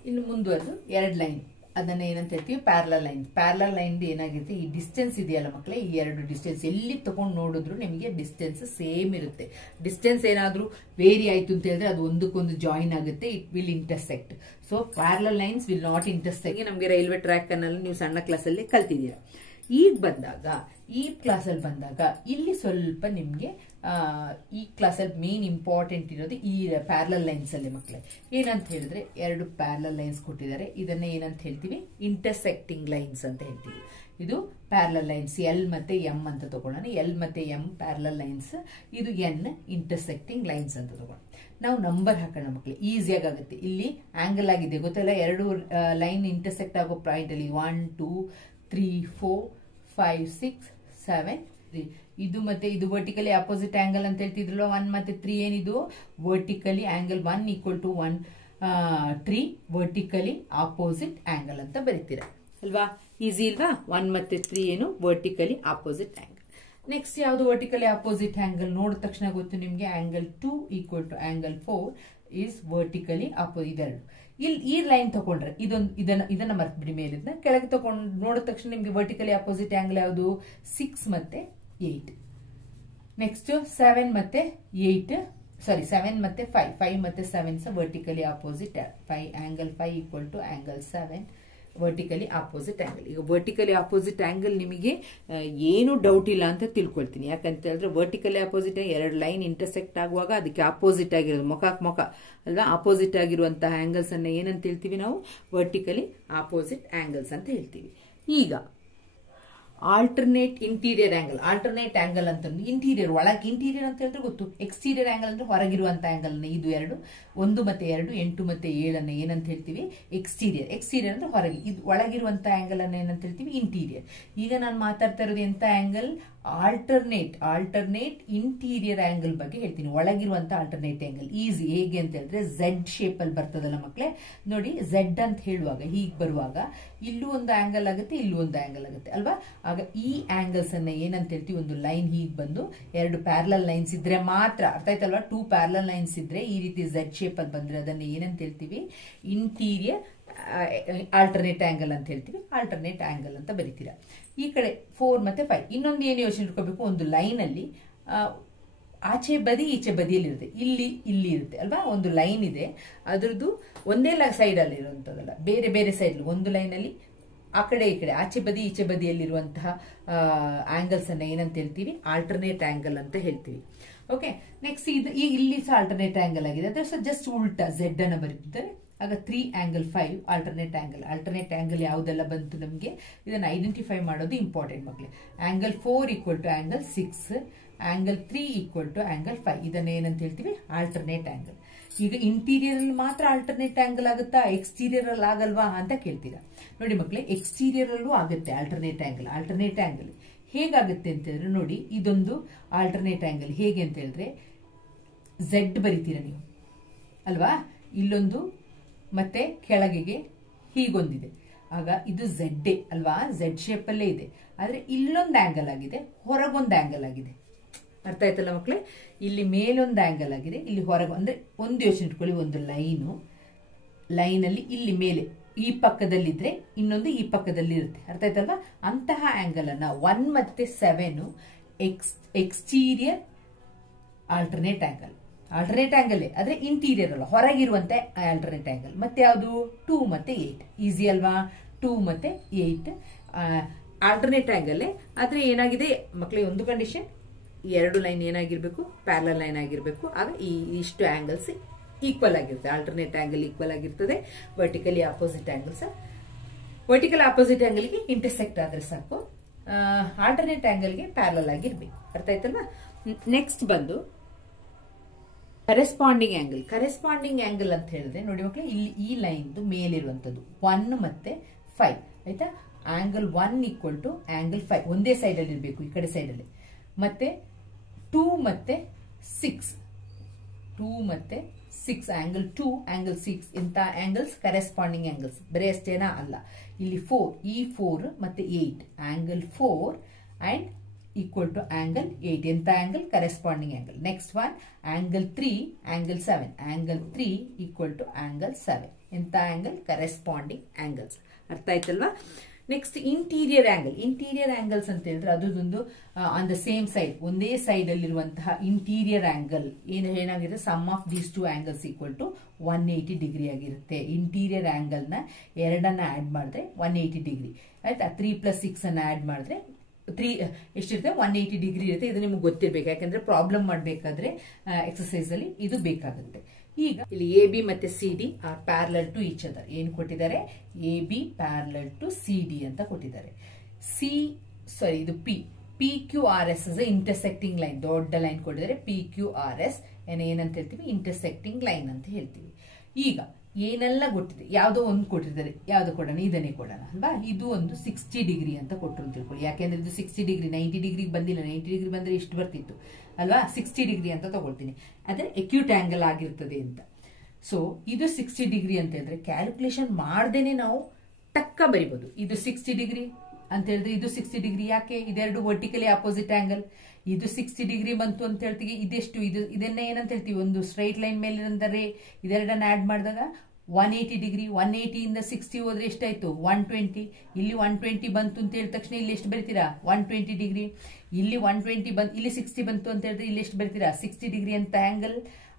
ಇನ್ನು ಮುಂದುವರೆದು 2 ಲೈನ್, ಅದನ್ನ ಏನಂತ ಹೇಳ್ತೀವಿ, ಪ್ಯಾರಲಲ್ ಲೈನ್. ಪ್ಯಾರಲಲ್ ಲೈನ್ ಏನಾಗಿರುತ್ತೆ, ಈ ಡಿಸ್ಟೆನ್ಸ್ ಇದೆಯಲ್ಲ ಮಕ್ಕಳೇ, ಈ 2 ಡಿಸ್ಟೆನ್ಸ್ ಎಲ್ಲಿ ತಗೊಂಡು ನೋಡಿದ್ರು ನಿಮಗೆ ಡಿಸ್ಟೆನ್ಸ್ ಸೇಮ್ ಇರುತ್ತೆ. ಡಿಸ್ಟೆನ್ಸ್ ಏನಾದ್ರೂ ವೇರಿ ಆಯ್ತು ಅಂತ ಹೇಳಿದ್ರೆ ಅದು ಒಂದಕ್ಕೊಂದು ಜಾಯಿನ್ ಆಗುತ್ತೆ, it will intersect. So parallel lines will not intersect. ನಮಗೆ ರೈಲ್ವೆ ಟ್ರ್ಯಾಕ್ ಅನ್ನಲ್ಲ ನೀವು ಸಣ್ಣ ಕ್ಲಾಸಲ್ಲಿ ಕಲ್ತಿದ್ದೀರಾ. ಈಗ ಬಂದಾಗ, ಈ ಕ್ಲಾಸಲ್ಲಿ ಬಂದಾಗ ಇಲ್ಲಿ ಸ್ವಲ್ಪ ನಿಮ್ಗೆ ಈ ಕ್ಲಾಸಲ್ಲಿ ಮೇನ್ ಇಂಪಾರ್ಟೆಂಟ್ ಇರೋದು ಈ ಪ್ಯಾರಲಲ್ ಲೈನ್ಸ್ ಅಲ್ಲಿ ಮಕ್ಕಳೇ. ಏನಂತ ಹೇಳಿದ್ರೆ 2 ಪ್ಯಾರಲಲ್ ಲೈನ್ಸ್ ಕೊಟ್ಟಿದ್ದಾರೆ. ಇದನ್ನ ಏನಂತ ಹೇಳ್ತೀವಿ, ಇಂಟರ್ಸೆಕ್ಟಿಂಗ್ ಲೈನ್ಸ್ ಅಂತ ಹೇಳ್ತೀವಿ. ಇದು ಪ್ಯಾರಲಲ್ ಲೈನ್ಸ್ ಎಲ್ ಮತ್ತೆ ಎಂ ಅಂತ ತಗೊಳ್ಳೋಣ. ಎಲ್ ಮತ್ತೆ ಎಂ ಪ್ಯಾರಲಲ್ ಲೈನ್ಸ್, ಇದು ಎನ್ ಇಂಟರ್ಸೆಕ್ಟಿಂಗ್ ಲೈನ್ಸ್ ಅಂತ ತಗೊಳ್ಳೋಣ. ನಾವು ನಂಬರ್ ಹಾಕೋಣ ಮಕ್ಕಳು, ಈಸಿಯಾಗಿ ಆಗುತ್ತೆ. ಇಲ್ಲಿ ಆಂಗಲ್ ಆಗಿದೆ ಗೊತ್ತಲ್ಲ, 2 ಲೈನ್ ಇಂಟರ್ಸೆಕ್ಟ್ ಆಗೋ ಪಾಯಿಂಟ್ ಅಲ್ಲಿ 1 2 3 4 5 6 7 3 ಇದು ಮತ್ತೆ ಇದು ವರ್ಟಿಕಲಿ ಅಪೋಸಿಟ್ ಆಂಗಲ್ ಅಂತ ಹೇಳ್ತಿದ್ರಲ್ಲ 1 ಮತ್ತೆ 3 ಏನಿದು vertically angle 1 equal to 3 vertically opposite angle ಅಂತ ಬರೀತೀರಾ ಅಲ್ವಾ ಈಸಿ ಇಲ್ವಾ 1 ಮತ್ತೆ 3 ಏನು ವರ್ಟಿಕಲಿ ಆಪೋಸಿಟ್ ಆಂಗಲ್ ನೆಕ್ಸ್ಟ್ ಯಾವುದು ವರ್ಟಿಕಲಿ ಆಪೋಸಿಟ್ ಆಂಗಲ್ ನೋಡಿದ ತಕ್ಷಣ ಗೊತ್ತು ನಿಮಗೆ angle 2 equal to angle 4 is vertically opposite ಇದೆರಡು ಇಲ್ಲಿ ಈ ಲೈನ್ ತಗೊಂಡ್ರೆ ಇದನ್ನ ಮರ್ತ್ಬಿಡಿ ಮೇಲಿಂದ ಕೆಳಗೆ ತಗೊಂಡು ನೋಡಿದ ತಕ್ಷಣ ನಿಮ್ಗೆ ವರ್ಟಿಕಲಿ ಅಪೋಸಿಟ್ ಆಂಗಲ್ ಯಾವುದು 6 ಮತ್ತೆ 8 ನೆಕ್ಸ್ಟ್ 7 ಮತ್ತೆ 8 ಸಾರಿ 7 ಮತ್ತೆ 5 ಮತ್ತೆ 7 vertically opposite 5 angle 5 equal to angle 7 vertically opposite angle ಈಗ ವರ್ಟಿಕಲಿ ಆಪೋಸಿಟ್ ಆಂಗಲ್ ನಿಮಗೆ ಏನು ಡೌಟ್ ಇಲ್ಲ ಅಂತ ತಿಳ್ಕೊಳ್ತೀನಿ ಯಾಕಂತ ಹೇಳಿದ್ರೆ ವರ್ಟಿಕಲಿ ಆಪೋಸಿಟ್ ಎರಡು ಲೈನ್ ಇಂಟರ್ಸೆಕ್ಟ್ ಆಗುವಾಗ ಅದಕ್ಕೆ ಆಪೋಸಿಟ್ ಆಗಿರೋದು ಮುಖ ಅಲ್ವಾ ಆಪೋಸಿಟ್ ಆಗಿರುವಂತಹ ಆಂಗಲ್ಸ್ ಅನ್ನ ಏನಂತ ಹೇಳ್ತೀವಿ ನಾವು ವರ್ಟಿಕಲಿ ಆಪೋಸಿಟ್ ಆಂಗಲ್ಸ್ ಅಂತ ಹೇಳ್ತೀವಿ ಈಗ ಆಲ್ಟರ್ನೇಟ್ ಇಂಟೀರಿಯರ್ ಆಂಗಲ್ ಅಂತ ಇಂಟೀರಿಯರ್ ಒಳಗೆ ಇಂಟೀರಿಯರ್ ಅಂತ ಹೇಳಿದ್ರೆ ಗೊತ್ತು ಎಕ್ಸ್ಟೀರಿಯರ್ ಆಂಗಲ್ ಅಂದ್ರೆ ಹೊರಗಿರುವಂತ ಆಂಗಲ್ ಇದು 1 ಮತ್ತೆ 2 8 ಮತ್ತೆ 7 ಅನ್ನ ಏನಂತ ಹೇಳ್ತೀವಿ ಎಕ್ಸ್ಟೀರಿಯರ್ ಅಂದ್ರೆ ಹೊರಗೆ ಇದು ಒಳಗಿರುವಂತ ಆಂಗಲ್ ಅನ್ನ ಏನಂತ ಹೇಳ್ತೀವಿ ಇಂಟೀರಿಯರ್ ಈಗ ನಾನು ಮಾತಾಡ್ತಾ ಇರೋದು ಎಂತ ಆಂಗಲ್ ಆಲ್ಟರ್ನೇಟ್ ಇಂಟೀರಿಯರ್ ಆಂಗಲ್ ಬಗ್ಗೆ ಹೇಳ್ತೀನಿ ಒಳಗಿರುವಂತ ಆಲ್ಟರ್ನೇಟ್ ಆಂಗಲ್ ಈಸಿ ಹೇಗೆ ಅಂತ ಹೇಳಿದ್ರೆ ಝೆಡ್ ಶೇಪ್ ಅಲ್ಲಿ ಬರ್ತದಲ್ಲ ಮಕ್ಕಳೇ ನೋಡಿ ಝೆಡ್ ಅಂತ ಹೇಳುವಾಗ ಹೀಗೆ ಬರುವಾಗ ಇಲ್ಲೂ ಒಂದು ಆಂಗಲ್ ಆಗುತ್ತೆ ಇಲ್ಲೂ ಒಂದು ಆಂಗಲ್ ಆಗುತ್ತೆ ಅಲ್ವಾ ಆಗ ಈ ಆಂಗಲ್ಸ್ ಅನ್ನ ಏನಂತ ಹೇಳ್ತೀವಿ ಒಂದು ಲೈನ್ ಹೀಗೆ ಬಂದು 2 ಪ್ಯಾರಲಲ್ ಲೈನ್ಸ್ ಇದ್ರೆ ಮಾತ್ರ ಅರ್ಥ ಆಯ್ತಲ್ವಾ 2 ಪ್ಯಾರಲಲ್ ಲೈನ್ಸ್ ಇದ್ರೆ ಈ ರೀತಿ ಝೆಡ್ ಶೇಪ್ ಅಲ್ಲಿ ಬಂದ್ರೆ ಅದನ್ನ ಏನಂತ ಹೇಳ್ತೀವಿ ಇಂಟೀರಿಯರ್ ಆಲ್ಟರ್ನೇಟ್ ಆಂಗಲ್ ಅಂತ ಹೇಳ್ತೀವಿ ಆಲ್ಟರ್ನೇಟ್ ಆಂಗಲ್ ಅಂತ ಬರೀತೀರಾ ಈ ಕಡೆ 4 ಮತ್ತೆ 5 ಇನ್ನೊಂದು ಏನು ಯೋಚನೆ ಇಟ್ಕೋಬೇಕು ಒಂದು ಲೈನ್ ಅಲ್ಲಿ ಆಚೆ ಬದಿ ಈಚೆ ಬದಿಯಲ್ಲಿ ಇರುತ್ತೆ ಇಲ್ಲಿ ಇರುತ್ತೆ ಅಲ್ವಾ ಒಂದು ಲೈನ್ ಇದೆ ಅದ್ರದ್ದು ಒಂದೇ ಸೈಡ್ ಅಲ್ಲಿ ಇರುವಂತದಲ್ಲ ಬೇರೆ ಬೇರೆ ಸೈಡ್ ಒಂದು ಲೈನ್ ಅಲ್ಲಿ ಆ ಕಡೆ ಈ ಕಡೆ ಆಚೆ ಬದಿ ಈಚೆ ಬದಿಯಲ್ಲಿರುವಂತಹ ಆಂಗಲ್ಸ್ ಅನ್ನ ಏನಂತ ಹೇಳ್ತೀವಿ ಆಲ್ಟರ್ನೇಟ್ ಆಂಗಲ್ ಅಂತ ಹೇಳ್ತೀವಿ ಓಕೆ ನೆಕ್ಸ್ಟ್ ಇದು ಇಲ್ಲಿ ಸಹ ಆಲ್ಟರ್ನೇಟ್ ಆಂಗಲ್ ಆಗಿದೆ ಅದ್ರ ಸಹ ಜಸ್ಟ್ ಉಲ್ಟಾ ಝೆಡ್ ಅನ್ನ ಬರೀತಿದ್ದಾರೆ ಆಗ 3 ಆಂಗಲ್ 5 ಆಲ್ಟರ್ನೇಟ್ ಆಂಗಲ್ ಯಾವುದೆಲ್ಲ ಬಂತು ನಮಗೆ ಇದನ್ನ ಐಡೆಂಟಿಫೈ ಮಾಡೋದು ಇಂಪಾರ್ಟೆಂಟ್ ಮಕ್ಕಳೇ angle 4 equal to angle 6 angle 3 equal to angle 5 ಇದನ್ನ ಏನಂತ ಹೇಳ್ತೀವಿ ಆಲ್ಟರ್ನೇಟ್ ಆಂಗಲ್ ಈಗ ಇಂಟೀರಿಯರ್ ಅಲ್ಲಿ ಮಾತ್ರ ಆಲ್ಟರ್ನೇಟ್ ಆಂಗಲ್ ಆಗುತ್ತಾ ಎಕ್ಸ್ಟೀರಿಯರ್ ಅಲ್ಲಿ ಆಗಲ್ವಾ ಅಂತ ಕೇಳ್ತೀರಾ ನೋಡಿ ಮಕ್ಕಳೇ ಎಕ್ಸ್ಟೀರಿಯರ್ ಅಲ್ಲೂ ಆಗುತ್ತೆ ಆಲ್ಟರ್ನೇಟ್ ಆಂಗಲ್ ಹೇಗಾಗುತ್ತೆ ಅಂತ ಹೇಳಿದ್ರೆ ನೋಡಿ ಇದೊಂದು ಆಲ್ಟರ್ನೇಟ್ ಆಂಗಲ್ ಹೇಗೆ ಅಂತ ಹೇಳಿದ್ರೆ ಝೆಡ್ ಬರಿತೀರಾ ನೀವು ಅಲ್ವಾ ಇಲ್ಲೊಂದು ಮತ್ತೆ ಕೆಳಗೆಗೆ ಹೀಗೊಂದಿದೆ ಆಗ ಇದು ಝೆಡ್ ಅಲ್ವಾ ಝೆಡ್ ಶೇಪ್ ಅಲ್ಲೇ ಇದೆ ಆದ್ರೆ ಇಲ್ಲೊಂದು ಆಂಗಲ್ ಆಗಿದೆ ಹೊರಗೊಂದು ಆಂಗಲ್ ಆಗಿದೆ ಅರ್ಥ ಆಯ್ತಲ್ಲ ಮಕ್ಕಳೇ ಇಲ್ಲಿ ಮೇಲೊಂದು ಆಂಗಲ್ ಆಗಿದೆ ಇಲ್ಲಿ ಹೊರಗೆ ಅಂದ್ರೆ ಒಂದು ಯೋಚನೆ ಇಟ್ಕೊಳ್ಳಿ ಒಂದು ಲೈನ್ ಅಲ್ಲಿ ಇಲ್ಲಿ ಮೇಲೆ ಈ ಪಕ್ಕದಲ್ಲಿದ್ರೆ ಇನ್ನೊಂದು ಈ ಪಕ್ಕದಲ್ಲಿ ಇರುತ್ತೆ ಅರ್ಥ ಆಯ್ತಲ್ವಾ ಅಂತಹ ಆಂಗಲ್ ಅನ್ನ 1 ಮತ್ತೆ 7 ಎಕ್ಸ್ಟೀರಿಯರ್ ಆಲ್ಟರ್ನೇಟ್ ಆಂಗಲ್ ಆದ್ರೆ ಇಂಟೀರಿಯರ್ ಅಲ್ಲ ಹೊರಗಿರುವಂತೆ ಆಲ್ಟರ್ನೇಟ್ ಆಂಗಲ್ ಮತ್ತೆ ಯಾವುದು 2 ಮತ್ತೆ 8 ಈಸಿ ಅಲ್ವಾ 2 ಮತ್ತೆ 8 ಆಲ್ಟರ್ನೇಟ್ ಆಂಗಲ್ ಆದ್ರೆ ಏನಾಗಿದೆ ಮಕ್ಕಳಿಗೆ ಒಂದು ಕಂಡೀಷನ್ 2 ಲೈನ್ ಏನಾಗಿರ್ಬೇಕು ಪ್ಯಾರಲಲ್ ಲೈನ್ ಆಗಿರ್ಬೇಕು ಆಗ ಇಷ್ಟು ಆಂಗಲ್ಸ್ ಈಕ್ವಲ್ ಆಗಿರುತ್ತೆ ಆಲ್ಟರ್ನೇಟ್ ಆಂಗಲ್ ಈಕ್ವಲ್ ಆಗಿರ್ತದೆ ವರ್ಟಿಕಲ್ ಆಪೋಸಿಟ್ ಆಂಗಲ್ಗೆ ಇಂಟರ್ಸೆಕ್ಟ್ ಆದ್ರೆ ಸಾಕು ಆಲ್ಟರ್ನೇಟ್ ಆಂಗಲ್ಗೆ ಪ್ಯಾರಲಲ್ ಆಗಿರ್ಬೇಕು ಅರ್ಥ ಆಯ್ತಲ್ವಾ ನೆಕ್ಸ್ಟ್ ಬಂದು ಕರೆಸ್ಪಾಂಡಿಂಗ್ ಆಂಗಲ್ ಅಂತ ಹೇಳಿದ್ರೆ ನೋಡಿ ಮಕ್ಕಳು ಇಲ್ಲಿ ಈ ಲೈನ್ ಮೇಲಿರುವಂತದ್ದು 1 ಮತ್ತೆ 5 ಆಯ್ತಾ ಆಂಗಲ್ 1 ಈಕ್ವಲ್ ಟು ಆಂಗಲ್ 5 ಒಂದೇ ಸೈಡ್ ಅಲ್ಲಿ ಇರಬೇಕು ಈ ಕಡೆ ಸೈಡ್ ಅಲ್ಲಿ ಮತ್ತೆ 2 ಮತ್ತೆ 6 ಆಂಗಲ್ 2 ಆಂಗಲ್ 6 ಇಂತ ಆಂಗಲ್ಸ್ ಕರೆಸ್ಪಾಂಡಿಂಗ್ ಆಂಗಲ್ಸ್ ಬರೀ ಅಷ್ಟೇನಾ ಅಲ್ಲ ಇಲ್ಲಿ 4 ಮತ್ತೆ 8 angle 4 and equal to angle 8 ಎಂತ angle corresponding angle next one angle 3 angle 7 angle 3 equal to angle 7 ಎಂತ ಆಂಗಲ್ ಕರೆಸ್ಪಾಂಡಿಂಗ್ ಆಂಗಲ್ಸ್ ಅರ್ಥ ಆಯ್ತಲ್ವಾ ನೆಕ್ಸ್ಟ್ ಇಂಟೀರಿಯರ್ ಆಂಗಲ್ಸ್ ಅಂತ ಹೇಳಿದ್ರೆ ಅದೊಂದು ಆನ್ ದ ಸೇಮ್ ಸೈಡ್ ಒಂದೇ ಸೈಡ್ ಅಲ್ಲಿರುವಂತಹ ಇಂಟೀರಿಯರ್ ಆಂಗಲ್ ಏನಾಗಿದೆ sum of these 2 angles equal to 180 degree ಆಗಿರುತ್ತೆ ಇಂಟೀರಿಯರ್ ಆಂಗಲ್ ನ ಎರಡನ್ನ ಆಡ್ ಮಾಡಿದ್ರೆ 180 ಡಿಗ್ರಿ ಆಯ್ತಾ 3 + 6 ಅನ್ನ ಆಡ್ ಮಾಡಿದ್ರೆ 3 ಎಷ್ಟಿರುತ್ತೆ 180 ಡಿಗ್ರಿ ಇರುತ್ತೆ ಇದು ನಿಮ್ಗೆ ಗೊತ್ತಿರ್ಬೇಕು ಯಾಕಂದ್ರೆ ಪ್ರಾಬ್ಲಮ್ ಮಾಡಬೇಕಾದ್ರೆ ಎಕ್ಸರ್ಸೈಸ್ ಅಲ್ಲಿ ಇದು ಬೇಕಾಗುತ್ತೆ ಈಗ ಇಲ್ಲಿ AB ಮತ್ತೆ CD are parallel to each other ಏನು ಕೊಟ್ಟಿದ್ದಾರೆ AB ಪ್ಯಾರಲಲ್ ಟು CD ಅಂತ ಕೊಟ್ಟಿದ್ದಾರೆ ಇದು PQRS ಇಸ್ ಇಂಟರ್ಸೆಕ್ಟಿಂಗ್ ಲೈನ್ ದೊಡ್ಡ ಲೈನ್ ಕೊಟ್ಟಿದ್ದಾರೆ PQRS ಏನಂತ ಹೇಳ್ತೀವಿ ಇಂಟರ್ಸೆಕ್ಟಿಂಗ್ ಲೈನ್ ಅಂತ ಹೇಳ್ತೀವಿ ಈಗ ಏನೆಲ್ಲ ಗೊತ್ತಿದೆ, ಯಾವುದೋ ಒಂದು ಕೊಟ್ಟಿದ್ದಾರೆ, ಯಾವ್ದು ಕೊಡೋಣ, ಇದನ್ನೇ ಕೊಡೋಣ ಅಲ್ವಾ. ಇದು ಒಂದು 60 ಡಿಗ್ರಿ ಅಂತ ಕೊಟ್ಟರು ಅಂತ ತಿಳ್ಕೊಳ್ಳಿ. ಯಾಕೆಂದ್ರೆ ಇದು 60 ಡಿಗ್ರಿ, 90 ಡಿಗ್ರಿಗೆ ಬಂದಿಲ್ಲ. 90 ಡಿಗ್ರಿ ಬಂದ್ರೆ ಇಷ್ಟು ಬರ್ತಿತ್ತು ಅಲ್ವಾ. 60 ಡಿಗ್ರಿ ಅಂತ ತಗೊಳ್ತೀನಿ, ಅದೇ ಅಕ್ಯೂಟ್ ಆಂಗಲ್ ಆಗಿರ್ತದೆ ಅಂತ. ಸೊ ಇದು 60 ಡಿಗ್ರಿ ಅಂತ ಹೇಳಿದ್ರೆ ಕ್ಯಾಲ್ಕುಲೇಷನ್ ಮಾಡ್ದೇನೆ ನಾವು ಟಕ್ಕ ಬರಿಬಹುದು. ಇದು 60 ಡಿಗ್ರಿ ಅಂತ ಹೇಳಿದ್ರೆ ಇದು 60 ಡಿಗ್ರಿ. ಯಾಕೆ? ಇದೆರಡು ವರ್ಟಿಕಲಿ ಅಪೋಸಿಟ್ ಆಂಗಲ್. ಇದು 60 ಡಿಗ್ರಿ ಬಂತು ಅಂತ ಹೇಳ್ತೀವಿ. ಇದೆಷ್ಟು? ಇದನ್ನೇ ಏನಂತ ಹೇಳ್ತೀವಿ, ಒಂದು ಸ್ಟ್ರೈಟ್ ಲೈನ್ ಮೇಲೆ ಅಂದರೆ ಇದೆರಡನ್ನ ಆಡ್ ಮಾಡಿದಾಗ 180 ಡಿಗ್ರಿ. 180 ಇಂದ 60 ಹೋದ್ರೆ ಎಷ್ಟಾಯ್ತು? 120. ಇಲ್ಲಿ 120 ಬಂತು ಅಂತ ಹೇಳಿದ ತಕ್ಷಣ ಇಲ್ಲಿ ಎಷ್ಟು ಬರೀತೀರಾ? 120 ಡಿಗ್ರಿ. ಇಲ್ಲಿ 120 ಬಂತು, ಇಲ್ಲಿ 60 ಬಂತು ಅಂತ ಹೇಳಿದ್ರೆ ಇಲ್ಲಿ ಎಷ್ಟು ಬರೀತೀರಾ? 60 ಡಿಗ್ರಿ ಅಂತ ಆಂಗಲ್,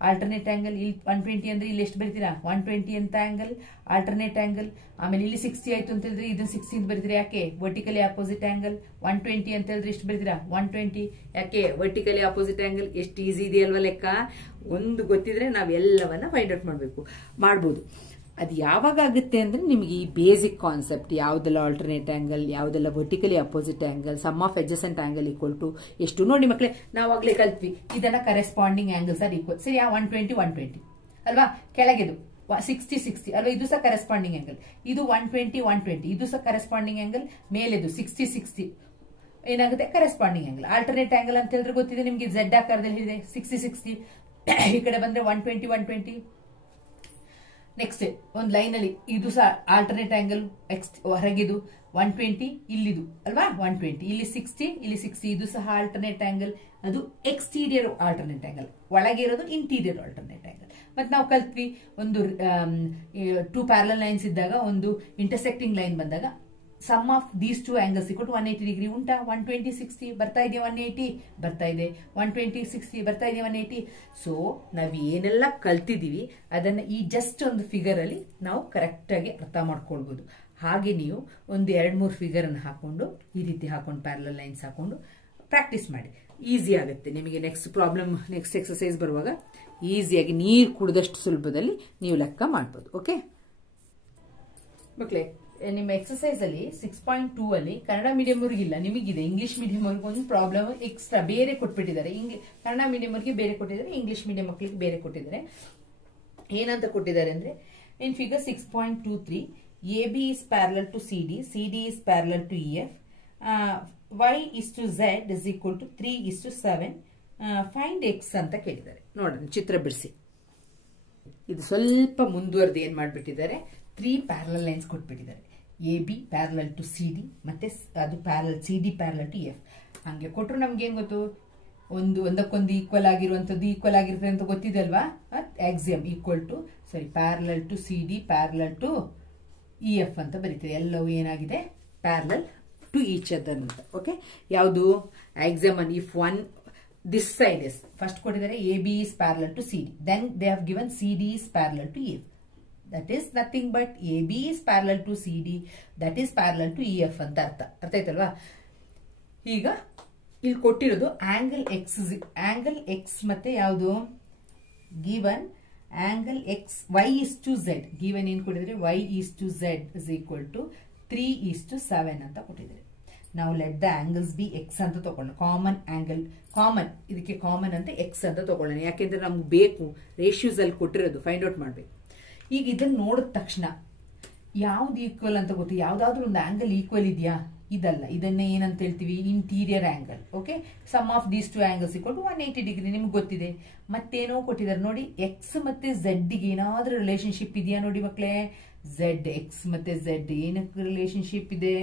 ಆಲ್ಟರ್ನೇಟ್ ಆಂಗಲ್. ಇಲ್ಲಿ 120 ಅಂದ್ರೆ ಇಲ್ಲಿ ಎಷ್ಟು ಬರೀತೀರಾ? 120 ಅಂತ ಆಂಗಲ್, ಆಲ್ಟರ್ನೇಟ್ ಆಂಗಲ್. ಆಮೇಲೆ ಇಲ್ಲಿ 60 ಆಯ್ತು ಅಂತ ಹೇಳಿದ್ರೆ ಇದನ್ನ 60 ಅಂತ ಬರೀತೀರಾ. ಯಾಕೆ? Vertically opposite angle. 120 ಅಂತ ಹೇಳಿದ್ರೆ ಎಷ್ಟು ಬರೀತೀರಾ? 120. ಯಾಕೆ? Vertically opposite angle. ಎಷ್ಟು ಈಸಿ ಇದೆ ಅಲ್ವಾ ಲೆಕ್ಕ. ಒಂದು ಗೊತ್ತಿದ್ರೆ ನಾವೆಲ್ಲವನ್ನ ಫೈಂಡ್ ಔಟ್ ಮಾಡ್ಬೋದು. ಅದು ಯಾವಾಗ ಆಗುತ್ತೆ ಅಂದ್ರೆ ನಿಮಗೆ ಈ ಬೇಸಿಕ್ ಕಾನ್ಸೆಪ್ಟ್, ಯಾವುದೆಲ್ಲ ಆಲ್ಟರ್ನೇಟ್ ಆಂಗಲ್, ಯಾವುದೆಲ್ಲ vertically opposite angle, sum of adjacent angle equal to ಎಷ್ಟು. ನೋಡಿ ಮಕ್ಕಳೇ, ನಾವಾಗ್ಲೇ ಕಲ್ತ್ವಿ ಇದನ್ನ ಕರೆಸ್ಪಾಂಡಿಂಗ್ ಆಂಗಲ್ಸ್ ಆರ್ ಈಕ್ವಲ್. ಸರಿ, 120 ಅಲ್ವಾ. ಕೆಳಗೆದು 60 ಅಲ್ವಾ, ಇದು ಸಹ ಕರೆಸ್ಪಾಂಡಿಂಗ್ ಆಂಗಲ್. ಇದು 120 ಇದು ಸಹ ಕರೆಸ್ಪಾಂಡಿಂಗ್ ಆಂಗಲ್. ಮೇಲೆದು 60 ಏನಾಗುತ್ತೆ? Corresponding angle. ಆಲ್ಟರ್ನೇಟ್ ಆಂಗಲ್ ಅಂತ ಹೇಳಿದ್ರೆ ಗೊತ್ತಿದೆ ನಿಮ್ಗೆ, ಝೆಡ್ ಆಕಾರದಲ್ಲಿ ಇದೆ 60. ಈ ಕಡೆ ಬಂದ್ರೆ 120. ನೆಕ್ಸ್ಟ್ ಒಂದು ಲೈನ್ ಅಲ್ಲಿ ಇದು ಸಹ ಆಲ್ಟರ್ನೇಟ್ ಆಂಗಲ್. ಹೊರಗಿದು 120, ಇಲ್ಲಿದು ಅಲ್ವಾ 120, ಇಲ್ಲಿ 60, ಇಲ್ಲಿ 60, ಇದು ಸಹ ಆಲ್ಟರ್ನೇಟ್ ಆಂಗಲ್. ಅದು ಎಕ್ಸ್ಟೀರಿಯರ್ ಆಲ್ಟರ್ನೇಟ್ ಆಂಗಲ್, ಒಳಗೆ ಇರೋದು ಇಂಟೀರಿಯರ್ ಆಲ್ಟರ್ನೇಟ್ ಆಂಗಲ್. ಮತ್ತೆ ನಾವು ಕಲ್ತ್ವಿ, ಒಂದು 2 ಪ್ಯಾರಲಲ್ ಲೈನ್ಸ್ ಇದ್ದಾಗ, ಒಂದು ಇಂಟರ್ಸೆಕ್ಟಿಂಗ್ ಲೈನ್ ಬಂದಾಗ sum of these 2 angles equal to 180 degree. ಉಂಟಾ? 120 60 ಬರ್ತಾ ಇದೆ, 180 ಬರ್ತಾ ಇದೆ, 120 60 ಬರ್ತಾ ಇದೆ, 180. ಸೊ ನಾವು ಏನೆಲ್ಲ ಕಲ್ತಿದೀವಿ ಅದನ್ನ ಈ ಜಸ್ಟ್ ಒಂದು ಫಿಗರ್ ಅಲ್ಲಿ ನಾವು ಕರೆಕ್ಟ್ ಆಗಿ ಅರ್ಥ ಮಾಡ್ಕೊಳ್ಬಹುದು. ಹಾಗೆ ನೀವು ಒಂದು 2-3 ಫಿಗರ್ ಅನ್ನು ಹಾಕೊಂಡು ಈ ರೀತಿ ಹಾಕೊಂಡು ಪ್ಯಾರಲಲ್ ಲೈನ್ಸ್ ಹಾಕೊಂಡು ಪ್ರಾಕ್ಟೀಸ್ ಮಾಡಿ. ಈಸಿ ಆಗುತ್ತೆ ನಿಮಗೆ. ನೆಕ್ಸ್ಟ್ ಎಕ್ಸರ್ಸೈಸ್ ಬರುವಾಗ ಈಸಿಯಾಗಿ ನೀರು ಕುಡಿದಷ್ಟು ಸುಲಭದಲ್ಲಿ ನೀವು ಲೆಕ್ಕ ಮಾಡ್ಬೋದು. ಓಕೆ ಮಕ್ಕಳೇ, ನಿಮ್ಮ ಎಕ್ಸರ್ಸೈಸ್ ಅಲ್ಲಿ 6.2 ಅಲ್ಲಿ ಕನ್ನಡ ಮೀಡಿಯಂ ಅವ್ರಿಗಿಲ್ಲ, ನಿಮಗಿದೆ. ಇಂಗ್ಲಿಷ್ ಮೀಡಿಯಂ ಅವ್ರಿಗೆ ಒಂದು ಪ್ರಾಬ್ಲಮ್ ಎಕ್ಸ್ಟ್ರಾ ಬೇರೆ ಕೊಟ್ಬಿಟ್ಟಿದ್ದಾರೆ. ಕನ್ನಡ ಮೀಡಿಯಂ ಅವ್ರಿಗೆ ಬೇರೆ ಕೊಟ್ಟಿದ್ದಾರೆ, ಇಂಗ್ಲಿಷ್ ಮೀಡಿಯಂ ಮಕ್ಕಳಿಗೆ ಬೇರೆ ಕೊಟ್ಟಿದ್ದಾರೆ. ಏನಂತ ಕೊಟ್ಟಿದ್ದಾರೆ ಅಂದ್ರೆ, in figure 6.23 AB is parallel to CD, CD is parallel to EF, Y is to Z is equal to 3 is to 7, find X ಅಂತ ಕೇಳಿದ್ದಾರೆ. ನೋಡೋಣ, ಚಿತ್ರ ಬಿಡಿಸಿ. ಇದು ಸ್ವಲ್ಪ ಮುಂದುವರೆದು ಏನ್ ಮಾಡ್ಬಿಟ್ಟಿದ್ದಾರೆ, 3 ಪ್ಯಾರಲಲ್ ಲೈನ್ಸ್ ಕೊಟ್ಬಿಟ್ಟಿದ್ದಾರೆ. AB ಪ್ಯಾರಲಲ್ ಟು CD, ಮತ್ತೆ ಅದು CD ಪ್ಯಾರಲಲ್ ಟು EF. ಹಂಗೆ ಕೊಟ್ಟರು ನಮ್ಗೆ ಏನ್ ಗೊತ್ತು, ಒಂದಕ್ಕೊಂದು ಈಕ್ವಲ್ ಆಗಿರುತ್ತೆ ಅಂತ ಗೊತ್ತಿದೆ ಅಲ್ವಾ. Axiom equal to parallel to CD parallel to EF ಅಂತ ಬರೀತದೆ. ಎಲ್ಲವೂ ಏನಾಗಿದೆ, ಪ್ಯಾರಲಲ್ ಟು ಈಚ್ ಅದರ್ ಅಂತ. ಓಕೆ, ಯಾವುದು axiom? If one this side is first ಕೊಟ್ಟಿದ್ದಾರೆ AB is parallel to CD, then they have given CD is parallel to EF. That is nothing but AB is parallel to CD, that is parallel to EF ಅಂತ ಅರ್ಥ ಆಯ್ತಲ್ವಾ. ಈಗ ಇಲ್ಲಿ ಕೊಟ್ಟಿರೋದು angle X ಮತ್ತೆ ಯಾವುದು given angle X, Y is to Z, given ಏನ್ ಕೊಟ್ಟಿದ್ದಾರೆ, Y is to Z is equal to 3 is to 7 ಅಂತ ಕೊಟ್ಟಿದ್ದಾರೆ. ನಾವು let the angles B X ಅಂತ ತಗೊಳ್ಳೋಣ. ಇದಕ್ಕೆ ಕಾಮನ್ ಅಂತ ಎಕ್ಸ್ ಅಂತ ತಗೊಳ್ಳೋಣ. ಯಾಕೆಂದ್ರೆ ನಮ್ಗೆ ಬೇಕು, ರೇಷಿಯೋಸ್ ಅಲ್ಲಿ ಕೊಟ್ಟಿರೋದು ಫೈಂಡ್ ಔಟ್ ಮಾಡ್ಬೇಕು. ಈಗ ಇದನ್ನ ನೋಡಿದ ತಕ್ಷಣ ಯಾವ್ದು ಈಕ್ವಲ್ ಅಂತ ಗೊತ್ತು, ಯಾವ್ದಾದ್ರು ಒಂದು ಆಂಗಲ್ ಈಕ್ವಲ್ ಇದೆಯಾ? ಇದಲ್ಲ, ಇದನ್ನೇ ಏನಂತ ಹೇಳ್ತೀವಿ, interior angle. Okay, sum of these 2 angles equal to 180 degree ನಿಮ್ಗೆ ಗೊತ್ತಿದೆ. ಮತ್ತೇನೋ ಕೊಟ್ಟಿದ್ದಾರೆ ನೋಡಿ, ಎಕ್ಸ್ ಮತ್ತೆ ಝೆಡ್ ಗೆ ಏನಾದ್ರೂ ರಿಲೇಶನ್ಶಿಪ್ ಇದೆಯಾ ನೋಡಿ ಮಕ್ಕಳೇ. ಎಕ್ಸ್ ಮತ್ತೆ ಝೆಡ್ ಏನಕ್ಕೆ ರಿಲೇಶನ್ಶಿಪ್ ಇದೆ?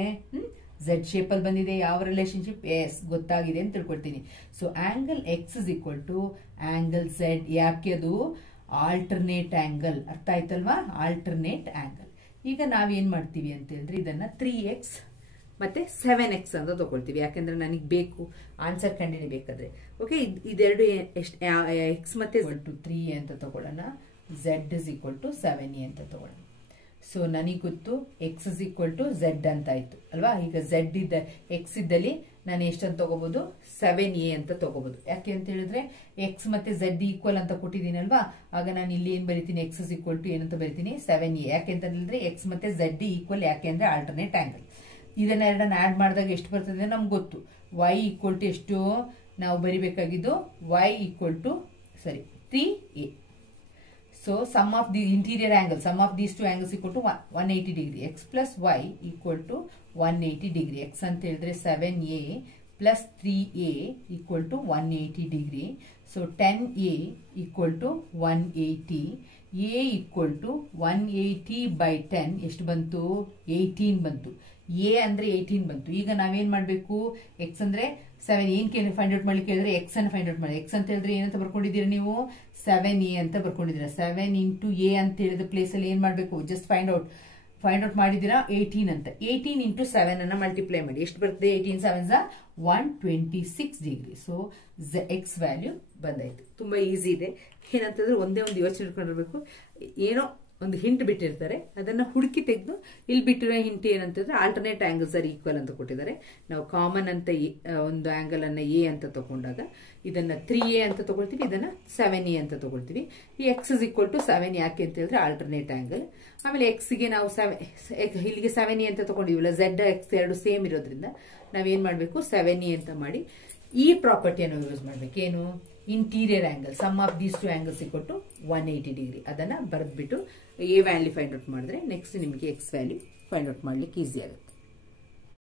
ಝೆಡ್ ಶೇಪ್ ಅಲ್ಲಿ ಬಂದಿದೆ. ಯಾವ ರಿಲೇಶನ್ಶಿಪ್? ಎಸ್, ಗೊತ್ತಾಗಿದೆ ಅಂತ ತಿಳ್ಕೊಳ್ತೀನಿ. So angle x is equal to angle z. ಯಾಕೆ? ಅದು ಆಲ್ಟರ್ನೇಟ್ ಆಂಗಲ್. ಅರ್ಥ ಆಯ್ತಲ್ವಾ? Alternate angle. ಈಗ ನಾವೇನ್ ಮಾಡ್ತೀವಿ ಅಂತ ಹೇಳಿದ್ರೆ, ಇದನ್ನ 3x ಮತ್ತೆ 7x ಅಂತ ತಗೊಳ್ತೀವಿ. ಯಾಕೆಂದ್ರೆ ನನಗೆ ಬೇಕು ಆನ್ಸರ್ ಕಂಡುಹಿಡಿಬೇಕಾದ್ರೆ. ಓಕೆ, ಇದೆರಡು ಎಕ್ಸ್ ಮತ್ತೆ 3 ಅಂತ ತಗೊಳ್ಳೋಣ, Z is equal to 7a ಅಂತ ತಗೊಳ್ಳೋಣ. ಸೊ ನನಗೆ ಗೊತ್ತು x is equal to z ಅಂತ ಆಯ್ತು ಅಲ್ವಾ. ಈಗ ಝೆಡ್ ಎಕ್ಸ್ ಇದ್ದಲ್ಲಿ ನಾನು ಎಷ್ಟಂತ ತಗೋಬಹುದು, 7a ಅಂತ ತಗೋಬಹುದು. ಯಾಕೆ ಅಂತ ಹೇಳಿದ್ರೆ ಎಕ್ಸ್ ಮತ್ತೆ ಝೆಡ್ ಈಕ್ವಲ್ ಅಂತ ಕೊಟ್ಟಿದ್ದೀನಿ ಅಲ್ವಾ. ಆಗ ನಾನು ಇಲ್ಲಿ ಏನ್ ಬರೀತೀನಿ, ಎಕ್ಸ್ ಇಸ್ ಈಕ್ವಲ್ ಟು ಏನಂತ ಬರೀತೀನಿ, 7a. ಯಾಕೆ ಅಂತ ಹೇಳಿದ್ರೆ ಎಕ್ಸ್ ಮತ್ತೆ ಝೆಡ್ ಈಕ್ವಲ್. ಯಾಕೆ ಅಂದ್ರೆ ಆಲ್ಟರ್ನೇಟ್ ಆಂಗಲ್. ಇದನ್ನ ಎರಡನ್ನ ಆಡ್ ಮಾಡಿದಾಗ ಎಷ್ಟು ಬರ್ತದೆ ನಮ್ಗೆ ಗೊತ್ತು. y ಈಕ್ವಲ್ ಟು ಎಷ್ಟು ನಾವು ಬರಿಬೇಕಾಗಿದ್ದು, y equal to 3a. So sum of the interior angle, sum of these two angles equal to 180 degree. X plus y equal to 180 degree. X ಅಂತ ಹೇಳಿದ್ರೆ 7a plus 3a equal to 180 degree. So 10a equal to 180. a equal to 180 by 10 ಎಷ್ಟು ಬಂತು? 18 ಬಂತು. a ಅಂದ್ರೆ 18 ಬಂತು. ಈಗ ನಾವೇನ್ ಮಾಡ್ಬೇಕು? ಎಕ್ಸ್ ಅಂದ್ರೆ 7 ಏನ್ ಫೈಂಡ್ ಔಟ್ ಮಾಡ್ಲಿಕ್ಕೆ ಹೇಳಿದ್ರೆ ಎಕ್ಸ್ ಅನ್ನು ಫೈಂಡ್ ಔಟ್ ಮಾಡಿ. ಎಕ್ಸ್ ಅಂತ ಹೇಳಿದ್ರೆ ಏನಂತ ಬರ್ಕೊಂಡಿದ್ದೀರಾ ನೀವು? 7a ಅಂತ ಬರ್ಕೊಂಡಿದ್ದೀರಾ. 7 ಇಂಟು a ಅಂತ ಹೇಳಿದ ಪ್ಲೇಸ್ ಅಲ್ಲಿ ಏನ್ ಮಾಡ್ಬೇಕು? ಜಸ್ಟ್ ಫೈಂಡ್ ಔಟ್ ಮಾಡಿದ್ದೀರಾ 18 ಅಂತ. 18 ಇಂಟು 7 ಅನ್ನ ಮಲ್ಟಿಪ್ಲೈ ಮಾಡಿ. ಎಷ್ಟು ಬರ್ತದೆ? 18 7 126 ಡಿಗ್ರಿ. ಸೊ ಎಕ್ಸ್ ವ್ಯಾಲ್ಯೂ ಬಂದಾಯ್ತು. ತುಂಬಾ ಈಸಿ ಇದೆ. ಏನಂತಂದ್ರೆ ಒಂದೇ ಒಂದು ಯೋಚನೆ ಇಟ್ಕೊಂಡಿರ್ಬೇಕು. ಏನೋ ಒಂದು ಹಿಂಟ್ ಬಿಟ್ಟಿರ್ತಾರೆ, ಅದನ್ನ ಹುಡುಕಿ ತೆಗೆದು ಇಲ್ಲಿ ಬಿಟ್ಟಿರೋ ಹಿಂಟ್ ಏನಂತಂದ್ರೆ ಆಲ್ಟರ್ನೇಟ್ ಆಂಗಲ್ಸ್ ಆರ್ ಈಕ್ವಲ್ ಅಂತ ಕೊಟ್ಟಿದ್ದಾರೆ. ನಾವು ಕಾಮನ್ ಅಂತ ಒಂದು ಆಂಗಲ್ ಅನ್ನ ಎ ಅಂತ ತಗೊಂಡಾಗ ಇದನ್ನ 3a ಅಂತ ತಗೊಳ್ತೀವಿ, ಇದನ್ನ 7a ಅಂತ ತಗೊಳ್ತೀವಿ. ಈ ಎಕ್ಸ್ ಇಸ್ ಈಕ್ವಲ್ ಟು 7 ಯಾಕೆ ಅಂತ ಹೇಳಿದ್ರೆ ಆಲ್ಟರ್ನೇಟ್ ಆಂಗಲ್. ಆಮೇಲೆ ಎಕ್ಸ್ಗೆ ನಾವು ಇಲ್ಲಿಗೆ 7a ಅಂತ ತಗೊಂಡಿವಲ್ಲ, ಝೆಡ್ ಎಕ್ಸ್ ಎರಡು ಸೇಮ್ ಇರೋದ್ರಿಂದ ನಾವೇನ್ ಮಾಡ್ಬೇಕು? 7a ಅಂತ ಮಾಡಿ ಈ ಪ್ರಾಪರ್ಟಿಯನ್ನು ಯೂಸ್ ಮಾಡ್ಬೇಕು. ಏನು? Interior angle, sum of these two angles equal to 180 degree. ಅದನ್ನ ಬರೆದ್ಬಿಟ್ಟು ಎ ವ್ಯಾಲ್ಯೂ ಫೈಂಡ್ ಔಟ್ ಮಾಡಿದ್ರೆ ನೆಕ್ಸ್ಟ್ ನಿಮಗೆ ಎಕ್ಸ್ ವ್ಯಾಲ್ಯೂ ಫೈಂಡ್ ಔಟ್ ಮಾಡ್ಲಿಕ್ಕೆ ಈಸಿ ಆಗುತ್ತೆ.